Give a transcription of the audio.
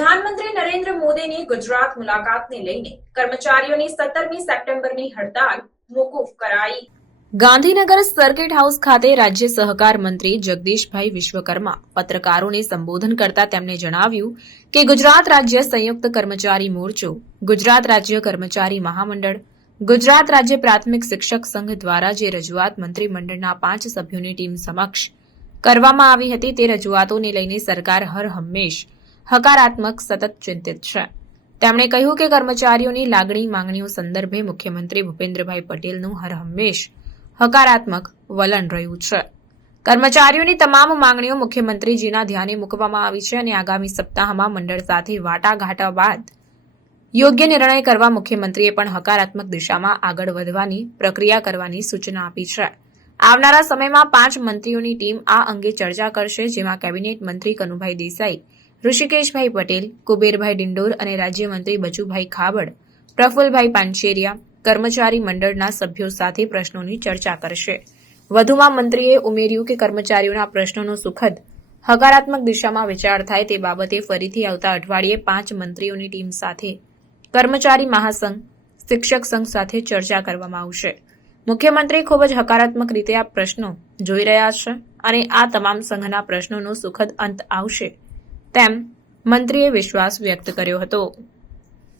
નરેન્દ્ર મોદીની ગુજરાત મુલાકાતને લઈને કર્મચારીઓની સત્તરમી સપ્ટેમ્બરની હડતાલ મોકૂફ કરાઈ. ગાંધીનગર સર્કિટ હાઉસ ખાતે રાજ્ય સહકાર મંત્રી જગદીશભાઈ વિશ્વકર્મા પત્રકારોને સંબોધન કરતા તેમણે જણાવ્યું કે ગુજરાત રાજ્ય સંયુક્ત કર્મચારી મોરચો, ગુજરાત રાજ્ય કર્મચારી મહામંડળ, ગુજરાત રાજ્ય પ્રાથમિક શિક્ષક સંઘ દ્વારા જે રજૂઆત મંત્રીમંડળના પાંચ સભ્યોની ટીમ સમક્ષ કરવામાં આવી હતી તે રજૂઆતોને લઈને સરકાર હર હંમેશ હકારાત્મક સતત ચિંતિત છે. તેમણે કહ્યું કે કર્મચારીઓની લાગણી માંગણીઓ સંદર્ભે મુખ્યમંત્રી ભૂપેન્દ્રભાઈ પટેલનું હર હંમેશ હકારાત્મક વલણ રહ્યું છે. કર્મચારીઓની તમામ માંગણીઓ મુખ્યમંત્રીજીના ધ્યાને મૂકવામાં આવી છે અને આગામી સપ્તાહમાં મંડળ સાથે વાટાઘાટા બાદ યોગ્ય નિર્ણય કરવા મુખ્યમંત્રીએ પણ હકારાત્મક દિશામાં આગળ વધવાની પ્રક્રિયા કરવાની સૂચના આપી છે. આવનારા સમયમાં પાંચ મંત્રીઓની ટીમ આ અંગે ચર્ચા કરશે, જેમાં કેબિનેટ મંત્રી કનુભાઈ દેસાઈ ઋષિકેશભાઈ પટેલ, કુબેરભાઈ ડિંડોર અને રાજ્યમંત્રી બચુભાઈ ખાબડ પ્રફુલભાઈ પાનશેરિયા કર્મચારી મંડળના સભ્યો સાથે પ્રશ્નોની ચર્ચા કરશે. વધુમાં મંત્રીએ ઉમેર્યું કે કર્મચારીઓના પ્રશ્નોનો સુખદ, હકારાત્મક દિશામાં વિચાર થાય તે બાબતે ફરીથી આવતા અઠવાડિયે પાંચ મંત્રીઓની ટીમ સાથે કર્મચારી મહાસંઘ, શિક્ષક સંઘ સાથે ચર્ચા કરવામાં આવશે. મુખ્યમંત્રી ખૂબ જ હકારાત્મક રીતે આ પ્રશ્નો જોઈ રહ્યા છે અને આ તમામ સંઘના પ્રશ્નોનો સુખદ અંત આવશે. તેમ મંત્રીએ વિશ્વાસ વ્યક્ત કર્યો હતો.